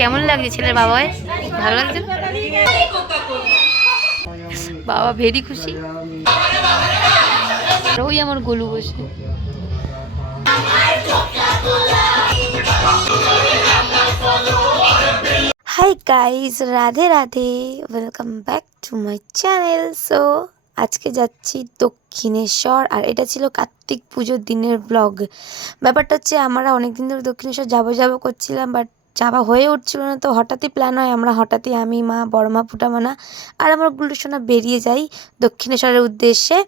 কেমন লাগছে ছেলের বাবায়? ভালো লাগছে? বাবা ভেরি খুশি। ওই আমার গোলু বসে। Hi guys, Radhe Radhe, welcome back to my channel. So আজকে যাচ্ছি দক্ষিণেশ্বর, আর এটা ছিল কার্তিক পুজোর দিনের ব্লগ। ব্যাপারটা হচ্ছে আমরা অনেকদিন ধরে দক্ষিণেশ্বর যাবো যাবো করছিলাম, বাট যাওয়া হয়ে উঠছিল না। তো হঠাৎই প্ল্যান হয়, আমরা হঠাৎই আমি, মা, বড় মা, ফুটামানা আর আমার গুল্লু সোনা বেরিয়ে যাই দক্ষিণেশ্বরের উদ্দেশ্যে।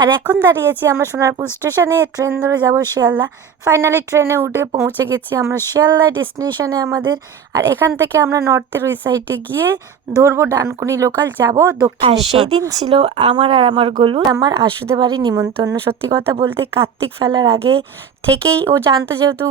আর এখন দাঁড়িয়েছি আমরা সোনারপুর স্টেশনে, ট্রেন ধরে যাব শিয়ালদা। ফাইনালি ট্রেনে উঠে পৌঁছে গেছি আমরা শিয়ালদায় ডেস্টিনেশনে আমাদের। আর এখান থেকে আমরা নর্থের ওই সাইডে গিয়ে ধরবো ডানকুনি লোকাল, যাব দক্ষিণ। আর সেই দিন ছিল আমার আর আমার গোলু আমার আশুদের বাড়ি নিমন্ত্রণ। সত্যি কথা বলতে কার্তিক ফেলার আগে থেকেই ও জানতো, যেহেতু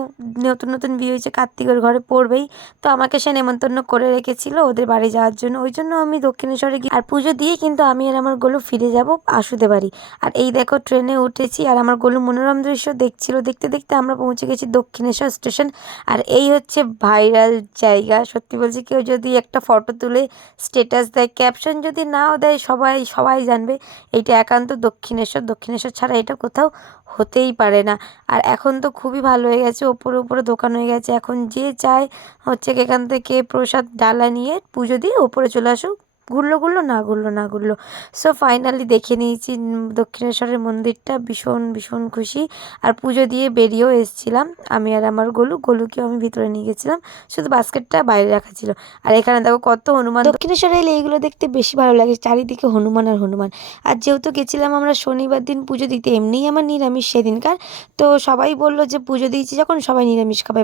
নতুন নতুন বিয়ে হয়েছে, কার্তিকের ঘরে পড়বেই, তো আমাকে সে নেমন্তন্ন করে রেখেছিল ওদের বাড়ি যাওয়ার জন্য। ওই জন্য আমি দক্ষিণেশ্বরে গিয়ে আর পুজো দিয়ে কিন্তু আমি আর আমার গোলু ফিরে যাব আশুদের বাড়ি। আর এই দেখো ট্রেনে উঠেছি, আর আমার গোলু মনোরম দৃশ্য দেখছিল। দেখতে দেখতে আমরা পৌঁছে গেছি দক্ষিণেশ্বর স্টেশন। আর এই হচ্ছে ভাইরাল জায়গা। সত্যি বলছি, কেউ যদি একটা ফটো তুলে স্ট্যাটাস দেয়, ক্যাপশন যদি নাও দেয়, সবাই সবাই জানবে এইটা একান্ত দক্ষিণেশ্বর। দক্ষিণেশ্বর ছাড়া এটা কোথাও হতেই পারে না। আর এখন তো খুবই ভালো হয়ে গেছে, ওপরে ওপরে দোকান হয়ে গেছে। এখন যে চায় হচ্ছে এখান থেকে প্রসাদ ডালা নিয়ে পুজো দিয়ে ওপরে চলে আসুক, ঘুরলো ঘুরলো, না ঘুরলো না ঘুরলো। সো ফাইনালি দেখে নিয়েছি দক্ষিণেশ্বরের মন্দিরটা, ভীষণ ভীষণ খুশি। আর পুজো দিয়ে বেরিয়েও এসেছিলাম আমি আর আমার গোলুকেও আমি ভিতরে নিয়ে গেছিলাম, শুধু বাস্কেটটা বাইরে রাখা ছিল। আর এখানে দেখো কত হনুমান। দক্ষিণেশ্বরে এলে এইগুলো দেখতে বেশি ভালো লাগে, চারিদিকে হনুমান আর হনুমান। আর যেহেতু গেছিলাম আমরা শনিবার দিন পুজো দিতে, এমনিই আমার নিরামিষ সেদিনকার, তো সবাই বললো যে পুজো দিয়েছি যখন সবাই নিরামিষ খাবে।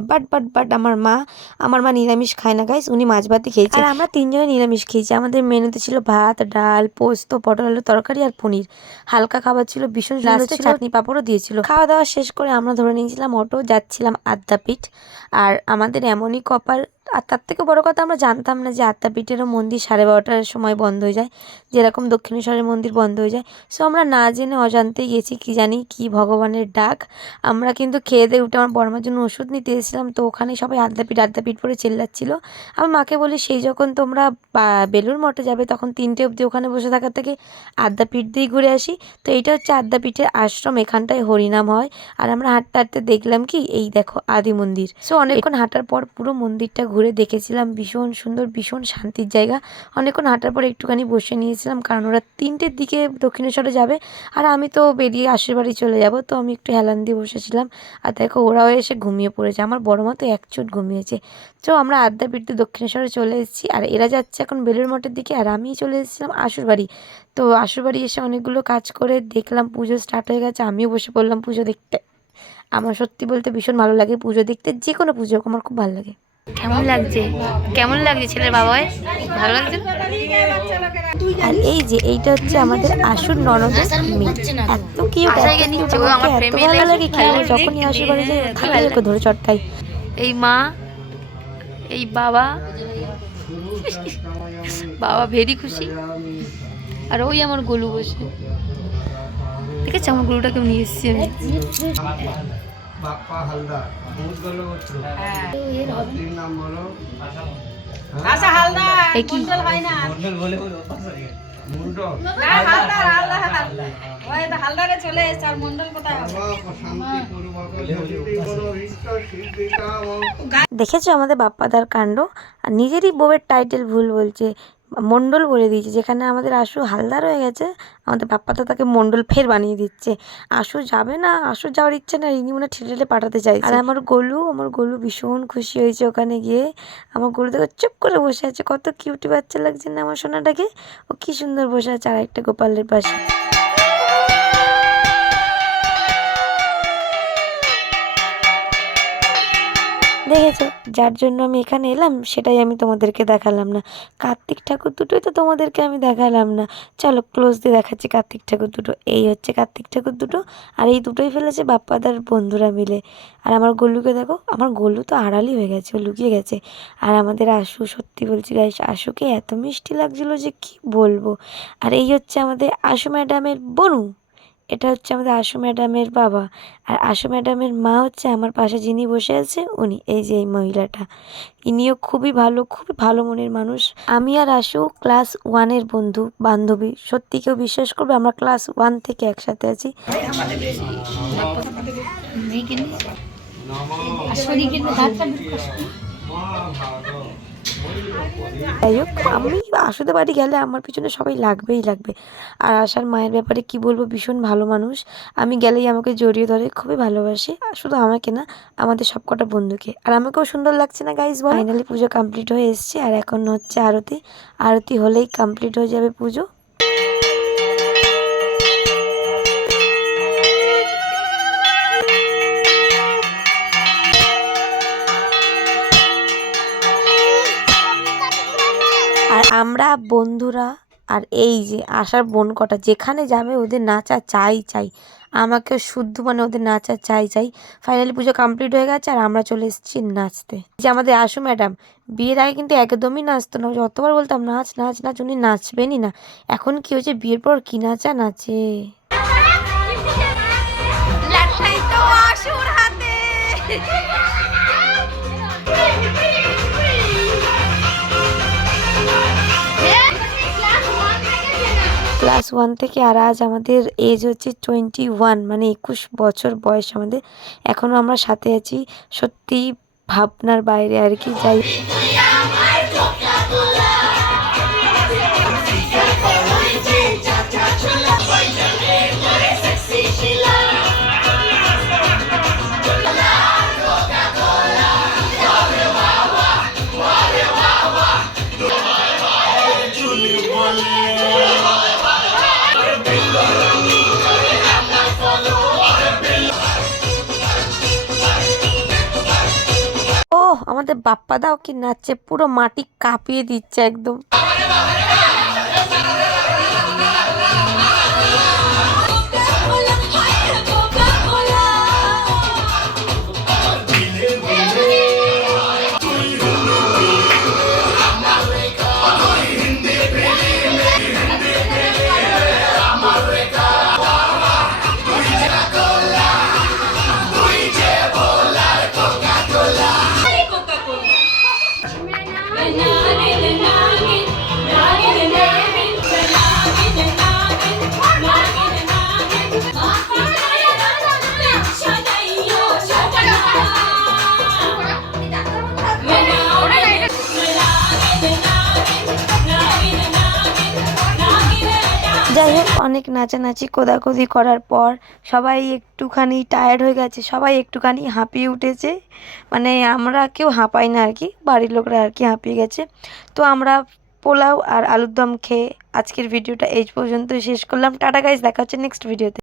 বাট আমার মা নিরামিষ খায় না গাইস, উনি মাছ ভাতই খেয়েছে। আর আমরা তিনজনে নিরামিষ খেয়েছি। আমাদের মেনুতে ছিল ভাত, ডাল, পোস্ত, পটল আলু তরকারি আর পনির। হালকা খাবার ছিল, ভীষণ সুন্দর ছিল, চাটনি পাঁপড়ও দিয়েছিল। খাওয়া দাওয়া শেষ করে আমরা ধরে নিয়েছিলাম অটো, যাচ্ছিলাম আদ্যাপীঠ। আর আমাদের এমনই কপাল, আর তার থেকে বড় কথা আমরা জানতাম না যে আদ্যাপীঠেরও মন্দির 12:30টার সময় বন্ধ হয়ে যায়, যেরকম দক্ষিণেশ্বরের মন্দির বন্ধ হয়ে যায়। সো আমরা না জেনে অজান্তেই গেছি, কি জানি কি ভগবানের ডাক। আমরা কিন্তু খেয়ে দিয়ে উঠে আমার বড়মার জন্য ওষুধ নিতে এসেছিলাম, তো ওখানে সবাই আদ্যাপীঠ পরে চিল্লাচ্ছিল। আমি মাকে বলি, সেই যখন তোমরা বেলুড় মঠে যাবে তখন 3টে অবধি ওখানে বসে থাকার থেকে আদ্যাপীঠ দিয়েই ঘুরে আসি। তো এইটা হচ্ছে আদ্যাপীঠের আশ্রম, এখানটায় হরিনাম হয়। আর আমরা হাঁটতে হাঁটতে দেখলাম কি, এই দেখো আদি মন্দির। সো অনেকক্ষণ হাঁটার পর পুরো মন্দিরটা ঘুরে দেখেছিলাম, ভীষণ সুন্দর, ভীষণ শান্তির জায়গা। অনেকক্ষণ হাঁটার পর একটুখানি বসে নিয়েছিলাম, কারণ ওরা 3টের দিকে দক্ষিণেশ্বরে যাবে, আর আমি তো বেরিয়ে আশের বাড়ি চলে যাব, তো আমি একটু হেলান দিয়ে বসেছিলাম। আর দেখো ওরাও এসে ঘুমিয়ে পড়েছে, আমার বড় মা তো একচুট ঘুমিয়েছে। তো আমরা আদ্যাপীঠ দক্ষিণেশ্বরে চলে এসেছি, আর এরা যাচ্ছে এখন বেলুড় মঠের দিকে, আর আমি চলে এসেছিলাম আশুর বাড়ি। তো আশুর বাড়ি এসে অনেকগুলো কাজ করে দেখলাম পুজো স্টার্ট হয়ে গেছে, আমিও বসে পড়লাম পুজো দেখতে। আমার সত্যি বলতে ভীষণ ভালো লাগে পুজো দেখতে, যে কোনো পুজো আমার খুব ভালো লাগে। কেমন লাগছে? কেমন লাগছে ছেলের বাবায়? ভালো লাগছে? আর এই যে এইটা হচ্ছে আমাদের আশুর ননদের মেয়ে, এত কিউট, এত ভালো লাগে খেলে। যখনই আশুর বাড়ি যাই থাকলে ধরে চটকাই। এই মা, এই বাবা, বাবা ভেরি খুশি। আর ওই আমার গোলু বসে, ঠিক আছে, আমার গোলুটা কেউ নিয়ে এসেছি আমি। বাপ্পা হালদার, মুদগল গোত্র। তিন নাম বলো। আশা হালদার, কি মন্ডল হয় না। মন্ডল বলে বলো। মুন্ডল। না হালদার। ওই তো হালদারে চলে এসেছে, আর মন্ডল কোথায় হবে? শান্তি পূর্বক যদি কোনো ইষ্ট সিদ্ধি কাম। দেখেছো আমাদের বাপ্পাদার কাণ্ড, আর নিজেরই বউয়ের টাইটেল ভুল বলছে, মণ্ডল বলে দিয়েছে। যেখানে আমাদের আশু হালদার হয়ে গেছে, আমাদের বাপ্পাদা তাকে মণ্ডল ফের বানিয়ে দিচ্ছে। আশু যাবে না, আশু যাওয়ার ইচ্ছে না, রিনি মনে ঠেলে ঠেলে পাঠাতে চাইছে। আর আমার গোলু ভীষণ খুশি হয়েছে ওখানে গিয়ে। আমার গোলু দেখো চুপ করে বসে আছে, কত কিউটি বাচ্চা লাগছে না আমার সোনাটাকে। ও কি সুন্দর বসে আছে আর একটা গোপালের পাশে। দেখেছো, যার জন্য আমি এখানে এলাম সেটাই আমি তোমাদেরকে দেখালাম না। কার্তিক ঠাকুর দুটোই তো তোমাদেরকে আমি দেখালাম না। চলো ক্লোজ দিয়ে দেখাচ্ছি কার্তিক ঠাকুর দুটো। এই হচ্ছে কার্তিক ঠাকুর দুটো, আর এই দুটোই ফেলেছে বাপ্পাদার বন্ধুরা মিলে। আর আমার গোলুকে দেখো, আমার গোলু তো আড়ালি হয়ে গেছে, ও লুকিয়ে গেছে। আর আমাদের আশু, সত্যি বলছি গাইস, আশুকে এত মিষ্টি লাগছিল যে কি বলবো। আর এই হচ্ছে আমাদের আশু ম্যাডামের বনু, এটা হচ্ছে আমাদের আশু ম্যাডামের বাবা, আর আশু ম্যাডামের মা হচ্ছে আমার পাশে যিনি বসে আছে উনি, এই যে এই মহিলাটা। ইনিও খুবই ভালো মনের মানুষ। আমি আর আশু ক্লাস 1-এর বন্ধু বান্ধবী। সত্যি কেউ বিশ্বাস করবে আমরা ক্লাস 1 থেকে একসাথে আছি। যাই হোক, আমি আশুদের বাড়ি গেলে আমার পিছনে সবাই লাগবেই লাগবে। আর আশার মায়ের ব্যাপারে কি বলবো, ভীষণ ভালো মানুষ। আমি গেলেই আমাকে জড়িয়ে ধরে, খুবই ভালোবাসে। আর শুধু আমাকে না, আমাদের সবকটা বন্ধুকে। আর আমাকেও সুন্দর লাগছে না গাইজ? ফাইনালি পুজো কমপ্লিট হয়ে এসছে, আর এখন হচ্ছে আরতি। আরতি হলেই কমপ্লিট হয়ে যাবে পুজো। আর আমরা বন্ধুরা আর এই যে আশার বোন কটা যেখানে যাবে ওদের নাচা চাই। আমাকে শুদ্ধ মানে ওদের নাচা চাই। ফাইনালি পুজো কমপ্লিট হয়ে গেছে, আর আমরা চলে এসেছি নাচতে। যে আমাদের আশু ম্যাডাম বিয়ের আগে কিন্তু একদমই নাচতো না। যতবার বলতাম নাচ নাচ নাচ, উনি নাচবেনই না। এখন কি হয়েছে, বিয়ের পর কি নাচা নাচে। ক্লাস 1 থেকে, আর আজ আমাদের এজ হচ্ছে 21, মানে 21 বছর বয়স আমাদের। এখনও আমরা সাথে আছি, সত্যি ভাবনার বাইরে আর কি। যাই আমাদের বাপ্পা দাও কি নাচছে, পুরো মাটি কাঁপিয়ে দিচ্ছে একদম। যাই হোক, অনেক নাচানাচি কোদাকুদি করার পর সবাই একটুখানি টায়ার্ড হয়ে গেছে, সবাই একটুখানি হাঁপিয়ে উঠেছে। মানে আমরা কেউ হাঁপাই না আর কি, বাড়ির লোকরা আর কি হাঁপিয়ে গেছে। তো আমরা পোলাও আর আলুর দম খেয়ে আজকের ভিডিওটা এই পর্যন্ত শেষ করলাম। টাটা গাইস, দেখা হচ্ছে নেক্সট ভিডিওতে।